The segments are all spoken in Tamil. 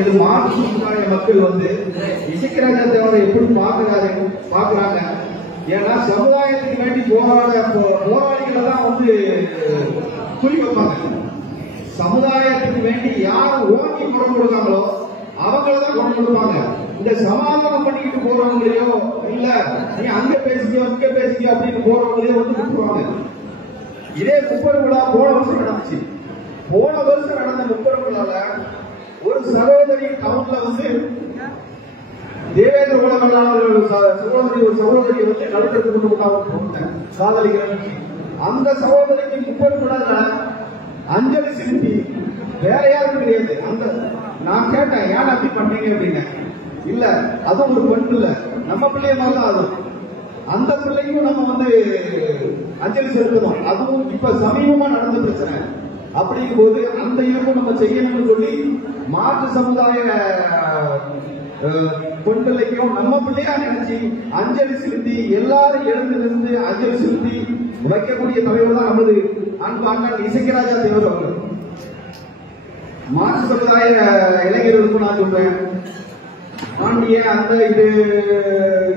இது மாற்று சமுதாய மக்கள் இசைக்கராஜா தேவரை எப்படி பாக்குறாங்க? ஏன்னா சமுதாயத்துக்கு வேண்டி போராளிகளை தான் குறி வைப்பாங்க. சமுதாயத்துக்கு வேண்டி யார் ஓங்கி குரல் கொடுக்காங்களோ அவங்களதான் குரல் கொடுப்பாங்க. இந்த சமாதானம் பண்ணிக்கிட்டு போறவங்களையோ இல்ல நீ அங்க பேசிக்கோ இங்க பேசிக்கோ அப்படின்னு போறவங்களையோ விட்டுருவாங்க. இதே முப்பெரும் விழா போன வருஷம் நடந்துச்சு. போன வருஷம் நடந்த முப்பெரும் விழால ஒரு சகோதரி டவுன்ல தேவேந்திர குலமல்லாளர்கள் சகோதரி நடுத்தரத்துக்கு கொண்டு போட்டாங்க காதலிக்கிறாங்க. அந்த சகோதரிக்கு முப்பெரும் விழால அஞ்சலி செலுத்தி வேற யாரும் கிடையாது. அந்த நான் கேட்டேன் ஏன் அப்படி பண்ணீங்க அப்படின்னு. இல்ல அதுவும் ஒரு பெண் இல்ல, நம்ம பிள்ளைய மாதிரிதான். அதுவும் அந்த பிள்ளைக்கும் நம்ம அஞ்சலி செலுத்தணும். அதுவும் இப்ப சமீபமா நடந்த பிரச்சனை. அப்படிங்கும் போது அந்த இயக்கம் நம்ம செய்யணும்னு சொல்லி மாற்று சமுதாய பெண் பிள்ளைக்கும் நம்ம பிள்ளையா நினைச்சு அஞ்சலி செலுத்தி எல்லாரும் எழுந்திருந்து அஞ்சலி செலுத்தி வைக்கக்கூடிய தலைவர் தான் நமது அன்பு அண்ணன் இசைக்கராஜா தேவர் அவர்கள். மாற்று சமுதாய இளைஞர்களுக்கும் நான் சொல்றேன், பாண்டிய அந்த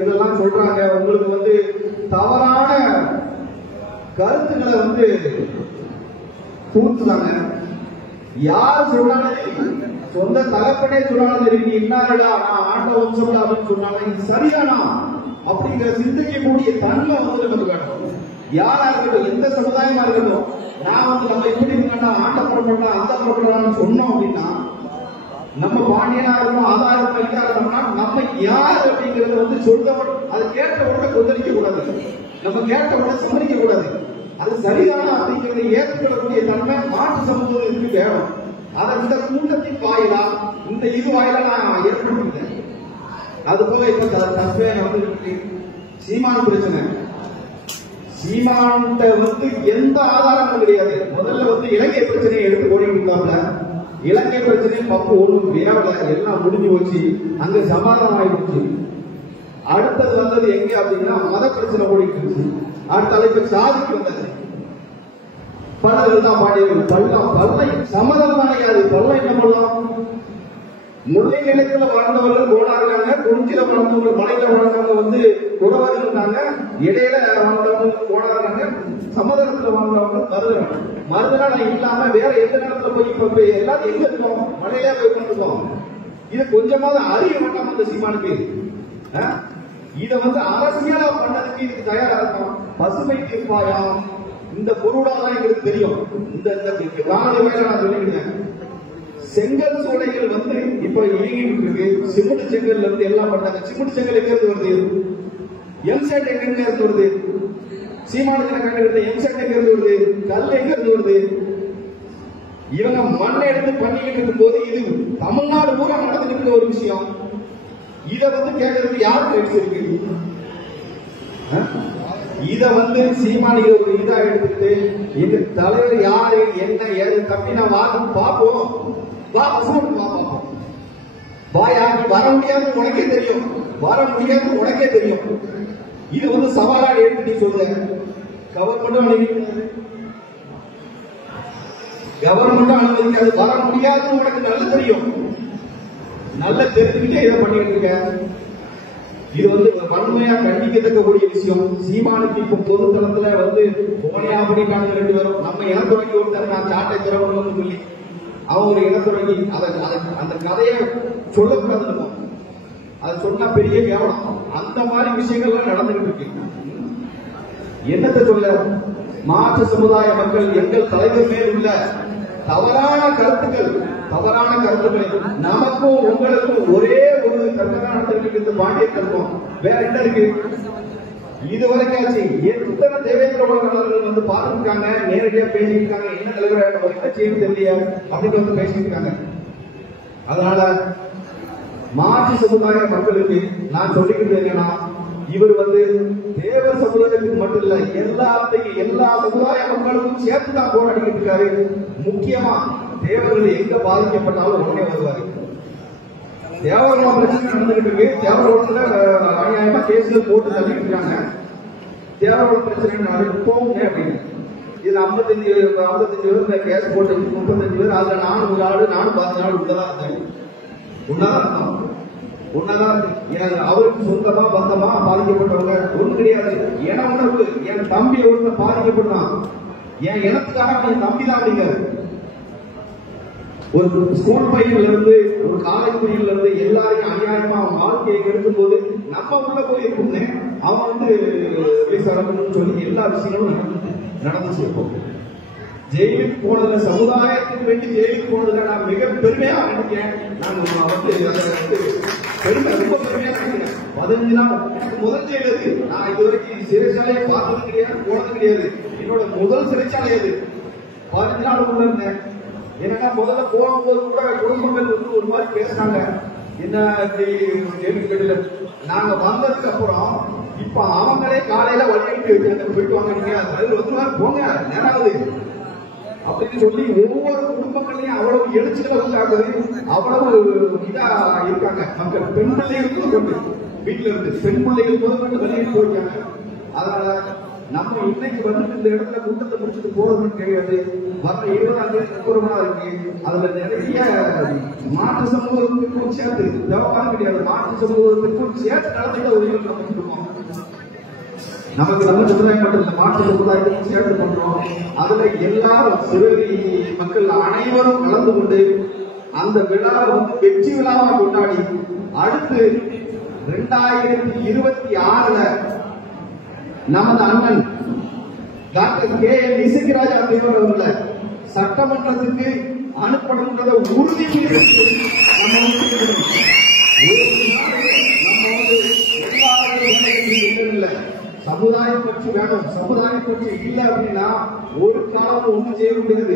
இதெல்லாம் சொல்றாங்க. உங்களுக்கு தவறான கருத்துக்களை தூத்துறாங்க. யார் சொன்னாலும் சொந்த தகப்பனே சொன்னாலும் இன்னாரடா நான் ஆண்ட வம்சம் அப்படின்னு சொன்னாங்க. இது சரிதானா அப்படிங்கிற சிந்திக்கக்கூடிய தன்மை நமக்கு வேணும். யாரா இருக்கட்டும், எந்த சமுதாயமா இருக்கட்டும், நான் நம்ம எப்படி இருக்கா ஆண்ட புறப்படா அந்த புறப்படான்னு சொன்னோம் அப்படின்னா நம்ம பாண்டியனா இருக்கணும் ஆதாரம் இருக்கணும்னா நம்ம யார் அப்படிங்கறத சொல்றவன் அதை கேட்ட உடனே கொந்தளிக்க கூடாது, நம்ம கேட்ட உடனே சமரிக்க கூடாது. அது சரிதான அப்படிங்கிறத ஏற்றுக்கொள்ளக்கூடிய தன்மை மாற்று சமூகத்துக்கு வேணும். அதை இந்த கூட்டத்தின் வாயிலா இந்த இது வாயிலா நான் ஏற்படுத்திட்டேன். அது போல இப்ப தற்போதைய சீமான் பிரச்சனை. சீமான்கிட்ட எந்த ஆதாரமும் கிடையாது. முதல்ல இலங்கை பிரச்சனையை எடுத்து ஓடி கொடுத்தாப்ல. இலங்கை பிரச்சனையும் பப்பு ஒன்றும் வேவல, எல்லாம் முடிஞ்சு போச்சு, அங்க சமாதானம் ஆயிடுச்சு. அடுத்தது எங்க அப்படின்னா மத பிரச்சனை ஓடிட்டு இருந்துச்சு. அடுத்த தலைப்பு சாதிக்கு வந்தது. பல்லர்கள் தான் பாடியவர்கள். பல்லை சமாதானம் அடையாது. பல்லை என்ன பண்ணலாம்? முல்லை நிலத்துல வாழ்ந்தவர்கள் போனாங்க, குறிச்சியில வாழ்ந்தவர்கள் மலையில வாழ்ந்தவங்க குறவர் இருந்தாங்க, இடையில வாழ்ந்தவங்க போனாங்க, சமுதாயத்துல வாழ்ந்தவங்க மறுநாள் இல்லாம வேற எந்த நேரத்துல போய் இப்ப எல்லாத்தையும் எங்க இருக்கோம்? மலையிலே போய் கொண்டிருக்கோம். இது கொஞ்சமாவது அறிய மாட்டாம இந்த சீமானுக்கு இத அரசியலா பண்ணதுக்கு இதுக்கு தயாரா இருக்கும். பசுமை தீர்ப்பாயம் இந்த பொருளாதான் எங்களுக்கு தெரியும். இந்த ராணுவ மேல நான் சொல்லிக்கிறேன். செங்கல் சோலைகள் இப்ப இயங்கிட்டு இருக்கு. சிமெண்ட் செங்கல் எல்லாம் பண்ணாங்க. சிமெண்ட் செங்கல் எங்க இருந்து வருது? எம்செட் எங்க இருந்து வருது? சீமானத்துல கண்டுகிட்ட எம்செட் எங்க இருந்து வருது? கல் எங்க இருந்து வருது? இவங்க மண்ணை எடுத்து பண்ணிக்கிட்டு இருக்கும் போது இது தமிழ்நாடு பூரா நடந்துட்டு இருக்க ஒரு விஷயம். இத கேட்கறதுக்கு யாருக்கு ரைட்ஸ் இருக்கு? இத சீமானிகள் ஒரு இதா எடுத்துட்டு எங்க தலைவர் யாரு என்ன ஏது தப்பினா வாங்க பார்ப்போம், பார்ப்போம். வர முடியாது உனக்கே தெரியும், வர முடியாது உனக்கே தெரியும். இது சவாலா எடுத்து நீ சொல்ல. கவர்மெண்ட் அனுமதிக்காது, வர முடியாது உனக்கு நல்ல தெரியும். நல்ல தெரிஞ்சுக்கிட்டே இதை பண்ணிட்டு இருக்க. இது வன்மையா கண்டிக்கத்தக்கக்கூடிய விஷயம். சீமானுக்கு இப்ப பொதுத்தளத்துல போனியா பண்ணிட்டாங்க 2 பேரும். நம்ம இனத்துறைக்கு ஒருத்தர் நான் சாட்டை திறவணும்னு சொல்லி அவங்க ஒரு இனத்துறைக்கு அந்த கதையை சொல்லக்கூடாது. அது சொன்னா பெரிய கேவலம். அந்த மாதிரி விஷயங்கள்லாம் நடந்துகிட்டு இருக்கு. என்னத்தை சொல்ல? மாற்று சமுதாய மக்கள் எங்கள் தலைவர் மேல் உள்ள தவறான கருத்துக்களை நமக்கும் உங்களுக்கும் ஒரே ஒரு கருத்து பாண்டிய கருத்தம். வேற என்ன இருக்கு? இதுவரைக்காச்சு எத்தனை தேவேந்திர குலமல்லாளர்கள் பார்த்துருக்காங்க, நேரடியா பேசியிருக்காங்க. என்ன தலைவர் கட்சியும் தெரியல அப்படின்னு பேசிட்டு இருக்காங்க. அதனால மாற்று சமுதாய மக்களுக்கு நான் சொல்லிக்கிட்டு இருக்கேன்னா, இவர் தேவர் சமுதாயத்துக்கு மட்டும் இல்ல, எல்லா சமுதாய மக்களுக்கும் சேர்த்துதான் போராடிக்கிட்டு இருக்காரு. முக்கியமா தேவர்கள் எங்க பாதிக்கப்பட்டாலும் உடனே வருவாரு. தேவர்கள பிரச்சனை நடந்துகிட்டு இருக்கு. தேவரோடத்துல அநியாயமா கேஸ்கள் போட்டு தள்ளிட்டு இருக்காங்க. தேவரோட பிரச்சனை போங்க அப்படின்னு இதுல 55 பேர் கேஸ் போட்டு 35 பேர். அதுல நானும் ஒரு ஆளு, நானும் 10 நாள் உள்ளதான் இருந்தேன். உன்னதான் அவருக்கு சொந்தமா பந்தமா பாதிக்கப்பட்டவங்க ஒண்ணு கிடையாது. என உணர்வு என் தம்பி ஒன்று பாதிக்கப்பட்டான், என் இனத்துக்காக என் தம்பி தான் அப்படிங்கிறது. ஒரு ஸ்கூல் பையன்ல இருந்து ஒரு காலேஜ் பையன்ல இருந்து எல்லாரையும் அநியாயமா அவன் வாழ்க்கையை கெடுக்கும் போது நம்ம உள்ள போய் இருக்கும்னு அவன் விசாரணும்னு சொல்லி எல்லா விஷயங்களும் நடந்துச்சு. ஜெயிலுக்கு போனதுல சமுதாயத்துக்கு வேண்டி ஜெயிலுக்கு போனதுல நான் மிக பெருமையா நினைக்கிறேன். நான் பெருமை ரொம்ப பெருமையா நினைக்கிறேன். 15 நாள் எனக்கு முதல் ஜெயில் அது. நான் இதுவரைக்கும் சிறைச்சாலையை பார்த்தது கிடையாது, போனது கிடையாது. என்னோட முதல் சிறைச்சாலை அது. 15 நாள் உள்ள இருந்தேன். என்னன்னா முதல்ல போகும்போது கூட குடும்பங்கள் வந்து ஒரு மாதிரி பேசினாங்க, என்ன கேள்வி. நாங்க வந்ததுக்கு அப்புறம் இப்ப அவங்களே காலையில வழியெடுத்து போயிட்டு வாங்க, நீங்க அது வந்து போங்க நேராவது அப்படின்னு சொல்லி ஒவ்வொரு குடும்பங்களையும் அவ்வளவு எழுச்சிகளுக்காகவே அவ்வளவு இதா இருக்காங்க மக்கள். பெண் பிள்ளைகள் வீட்டுல இருந்து பெண் பிள்ளைகள் முதல் வெளியே போயிருக்காங்க. அதனால நம்ம இன்னைக்கு வந்து இந்த இடத்துல கூட்டத்தை முடிச்சுட்டு போறதுன்னு கிடையாது. வர 20ஆம் தேதி சுத்தரமா இருக்கு. அதுல நிறைய மாற்று சமூகத்துக்கும் சேர்த்து தேவைப்பாடு கிடையாது, மாற்று சமூகத்துக்கும் சேர்த்து நடத்திட்ட ஒரு நம்ம இருக்கோம். நமக்கு நம்ம சமுதாயம் மட்டும் இந்த மாற்று சமுதாயத்தையும் சேர்த்து பண்றோம். அதுல எல்லாரும் சிறுவரி மக்கள் அனைவரும் கலந்து கொண்டு அந்த விழாவை வந்து வெற்றி விழாவா கொண்டாடி அடுத்து 2026 நமது அண்ணன் டாக்டர் கே.என். இசக்கிராஜா தேவர் அவர்களை சட்டமன்றத்துக்கு அனுப்பணும்ன்றத உறுதி சமுதாய கட்சி வேணும். சமுதாய கட்சி இல்லை அப்படின்னா ஒரு காலம் ஒண்ணும் செய்ய முடியாது.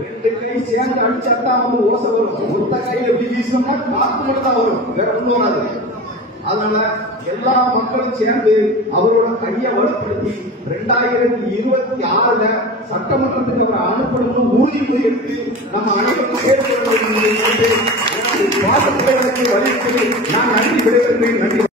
2 கை சேர்ந்து அடிச்சாத்தான் நம்ம ஓசை வரும். ஒத்த கையில எப்படி வீசணும்னா காத்து மட்டும் தான் வரும், வேற ஒண்ணும் வராது. அதனால எல்லா மக்களும் சேர்ந்து அவரோட கையை வலுப்படுத்தி 2026 சட்டமன்றத்துக்கு அவர் அனுப்பணும் உறுதிமொழி எடுத்து நம்ம அனைவரும் கேட்டுக்கொள்ள வலியுறுத்தி